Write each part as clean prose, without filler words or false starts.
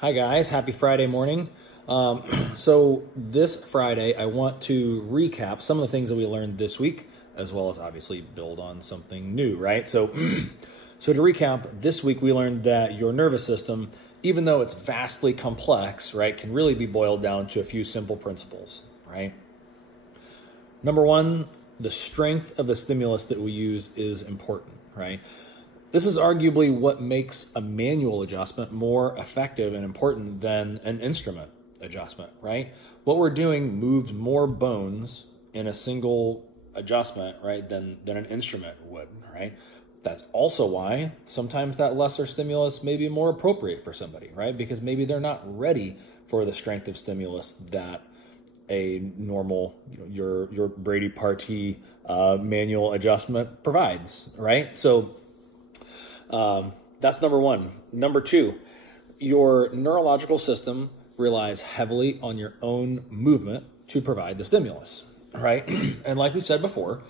Hi guys, happy Friday morning. So this Friday, I want to recap some of the things that we learned this week, as well as obviously build on something new, right? So to recap, this week we learned that your nervous system, even though it's vastly complex, right, can really be boiled down to a few simple principles, right? Number one, the strength of the stimulus that we use is important, right? This is arguably what makes a manual adjustment more effective and important than an instrument adjustment, right? What we're doing moves more bones in a single adjustment, right, than an instrument would, right? That's also why sometimes that lesser stimulus may be more appropriate for somebody, right? Because maybe they're not ready for the strength of stimulus that a normal, your Brady Partee manual adjustment provides, right? So that's number one. Number two, your neurological system relies heavily on your own movement to provide the stimulus, right? And like we said before,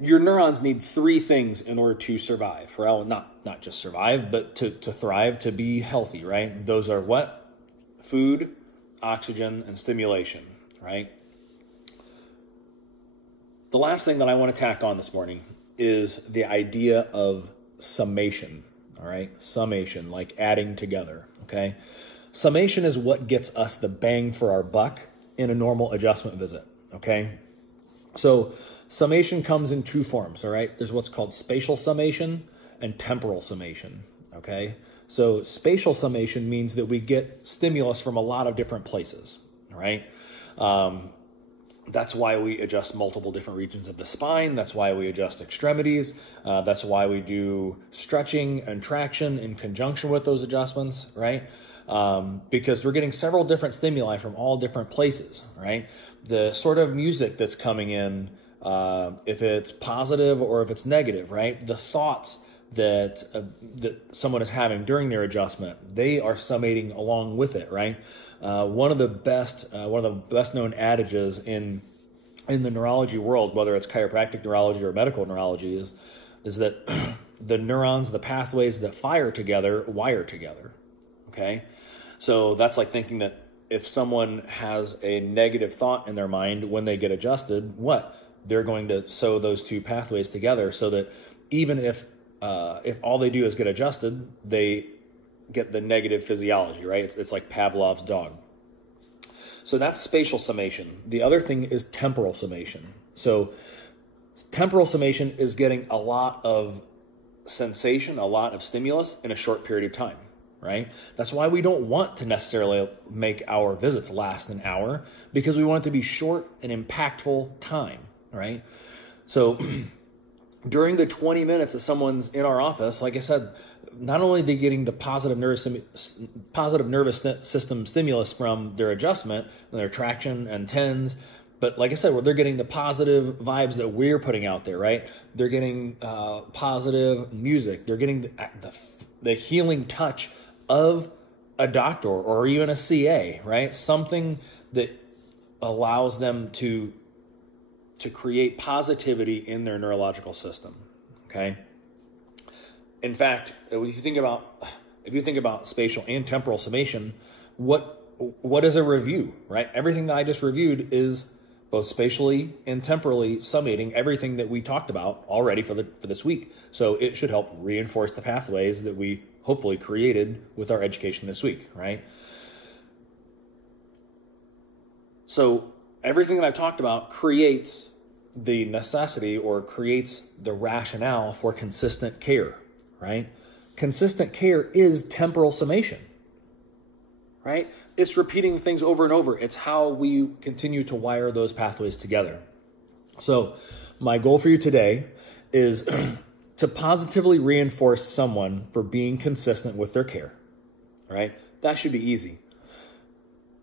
your neurons need three things in order to survive. Well, not just survive, but to thrive, to be healthy, right? Those are what? Food, oxygen, and stimulation, right? The last thing that I want to tack on this morning is the idea of summation, all right? Summation, like adding together, okay? Summation is what gets us the bang for our buck in a normal adjustment visit, okay? So summation comes in two forms, all right? There's what's called spatial summation and temporal summation, okay? So spatial summation means that we get stimulus from a lot of different places, all right? That's why we adjust multiple different regions of the spine. That's why we adjust extremities. That's why we do stretching and traction in conjunction with those adjustments, right? Because we're getting several different stimuli from all different places, right? The sort of music that's coming in, if it's positive or if it's negative, right? The thoughts that someone is having during their adjustment, they are summating along with it, right? One of the best known adages in the neurology world, whether it's chiropractic neurology or medical neurology, is that the neurons, the pathways that fire together, wire together. Okay, so that's like thinking that if someone has a negative thought in their mind when they get adjusted, they're going to sew those two pathways together so that even if all they do is get adjusted, they get the negative physiology, right? It's like Pavlov's dog. So that's spatial summation. The other thing is temporal summation. So temporal summation is getting a lot of sensation, a lot of stimulus in a short period of time, right? That's why we don't want to necessarily make our visits last an hour, because we want it to be short and impactful time, right? So during the 20 minutes that someone's in our office, like I said, not only are they getting the positive nervous system stimulus from their adjustment, and their traction and tens, but like I said, they're getting the positive vibes that we're putting out there, right? They're getting positive music. They're getting the healing touch of a doctor or even a CA, right? Something that allows them to create positivity in their neurological system, okay? In fact, if you think about spatial and temporal summation, what is a review, right? Everything that I just reviewed is both spatially and temporally summating everything that we talked about already for this week. So it should help reinforce the pathways that we hopefully created with our education this week, right? So everything that I've talked about creates the necessity or creates the rationale for consistent care, right? Consistent care is temporal summation, right? It's repeating things over and over. It's how we continue to wire those pathways together. So my goal for you today is to positively reinforce someone for being consistent with their care, right? That should be easy.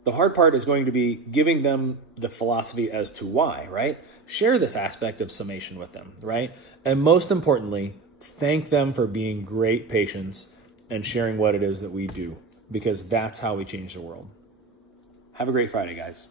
The hard part is going to be giving them the philosophy as to why, right? Share this aspect of summation with them, right? And most importantly, thank them for being great patients and sharing what it is that we do, because that's how we change the world. Have a great Friday, guys.